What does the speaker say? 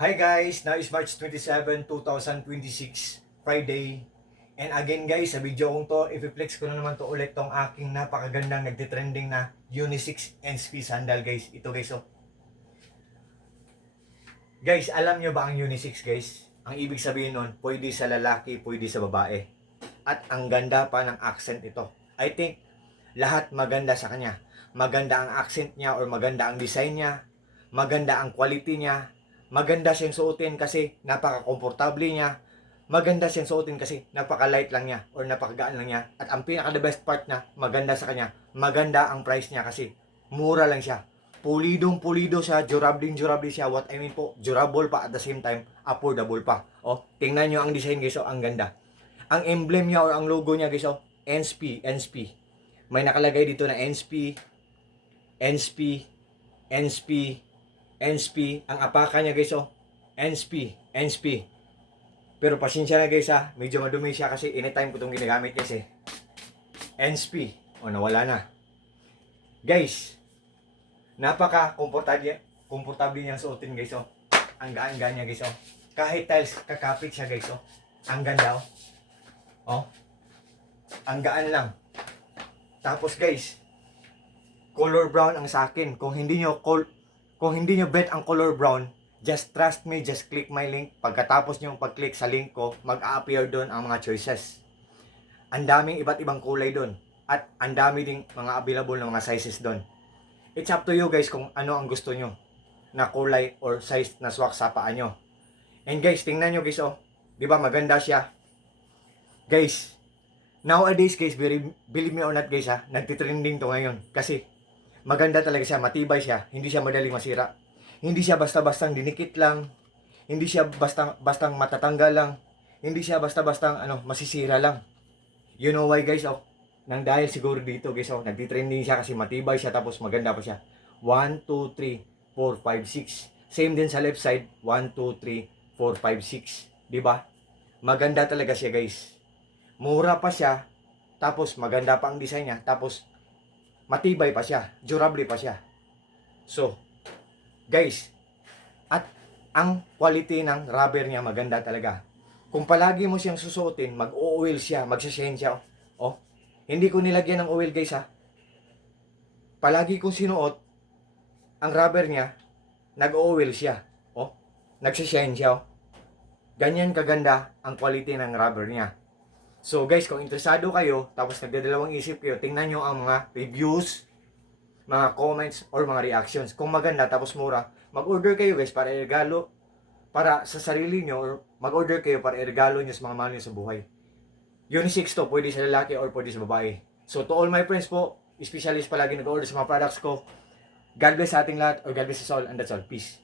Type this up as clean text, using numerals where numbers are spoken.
Hi guys! Now is March 27, 2026, Friday. And again guys, sa video kong to, i-flex ko na naman to ulit tong aking napakagandang nagtitrending na unisex NSP sandal guys. Ito guys oh. Guys, alam nyo ba ang unisex guys? Ang ibig sabihin nun, pwede sa lalaki, pwede sa babae. At ang ganda pa ng accent ito. I think lahat maganda sa kanya. Maganda ang accent niya or maganda ang design niya. Maganda ang quality niya. Maganda siyang suotin kasi napaka-komportable niya. Maganda siyang suotin kasi napaka-light lang niya or napakagaan lang niya. At ang pinaka-the best part na maganda sa kanya, maganda ang price niya kasi mura lang siya. Pulidong pulido siya, durable siya. What I mean po, durable pa at the same time, affordable pa. Oh, tingnan nyo ang design guys, oh, ang ganda. Ang emblem niya or ang logo niya guys, oh, NSP. May nakalagay dito na NSP, NSP, NSP, NSP. Ang apaka niya guys, oh, NSP. Pero pasensya na guys ha, medyo madumi siya kasi anytime ko itong ginagamit kasi NSP. O, nawala na. Guys, komportable niyang suotin guys, oh. Ang gaan-gaan niya guys, oh. Kahit tiles kakapit siya guys, oh. Ang ganda, oh. Oh. Ang gaan lang. Tapos guys, color brown ang sa akin. Kung hindi nyo bet ang color brown, just trust me, just click my link. Pagkatapos nyo pag-click sa link ko, mag-appear doon ang mga choices. Ang daming iba't ibang kulay doon. At ang dami ding mga available na mga sizes doon. It's up to you guys kung ano ang gusto nyo na kulay or size na swak sa paa nyo. And guys, tingnan nyo guys, oh. Diba maganda siya? Guys, nowadays guys, believe me or not guys ha, nagtitrending to ngayon. Kasi maganda talaga siya, matibay siya, hindi siya madaling masira. Hindi siya basta-bastang dinikit lang, hindi siya bastang matatanggal lang, hindi siya basta-bastang masisira lang. You know why guys, oh? Nang dahil siguro dito guys, oh, nagtitrending siya kasi matibay siya tapos maganda pa siya. 1, 2, 3, 4, 5, 6. Same din sa left side, 1, 2, 3, 4, 5, 6. Diba? Maganda talaga siya guys. Mura pa siya, tapos maganda pa ang design niya, tapos matibay pa siya, durable pa siya. So, guys, at ang quality ng rubber niya maganda talaga. Kung palagi mo siyang susuotin, mag-oil siya, magsashine siya. Oh, hindi ko nilagyan ng oil guys ha. Palagi kong sinuot, ang rubber niya, nag-oil siya. Oh, nagsashine siya. Oh. Ganyan kaganda ang quality ng rubber niya. So guys, kung interesado kayo, tapos nagdadalawang isip kayo, tingnan nyo ang mga reviews, mga comments, or mga reactions. Kung maganda, tapos mura, mag-order kayo guys para iregalo, para sa sarili nyo, or mag-order kayo para iregalo nyo sa mga mahal nyo sa buhay. Unisex to, pwede sa lalaki or pwede sa babae. So to all my friends po, specialist palagi nag-order sa mga products ko, God bless sa ating lahat, or God bless us all, and that's all. Peace.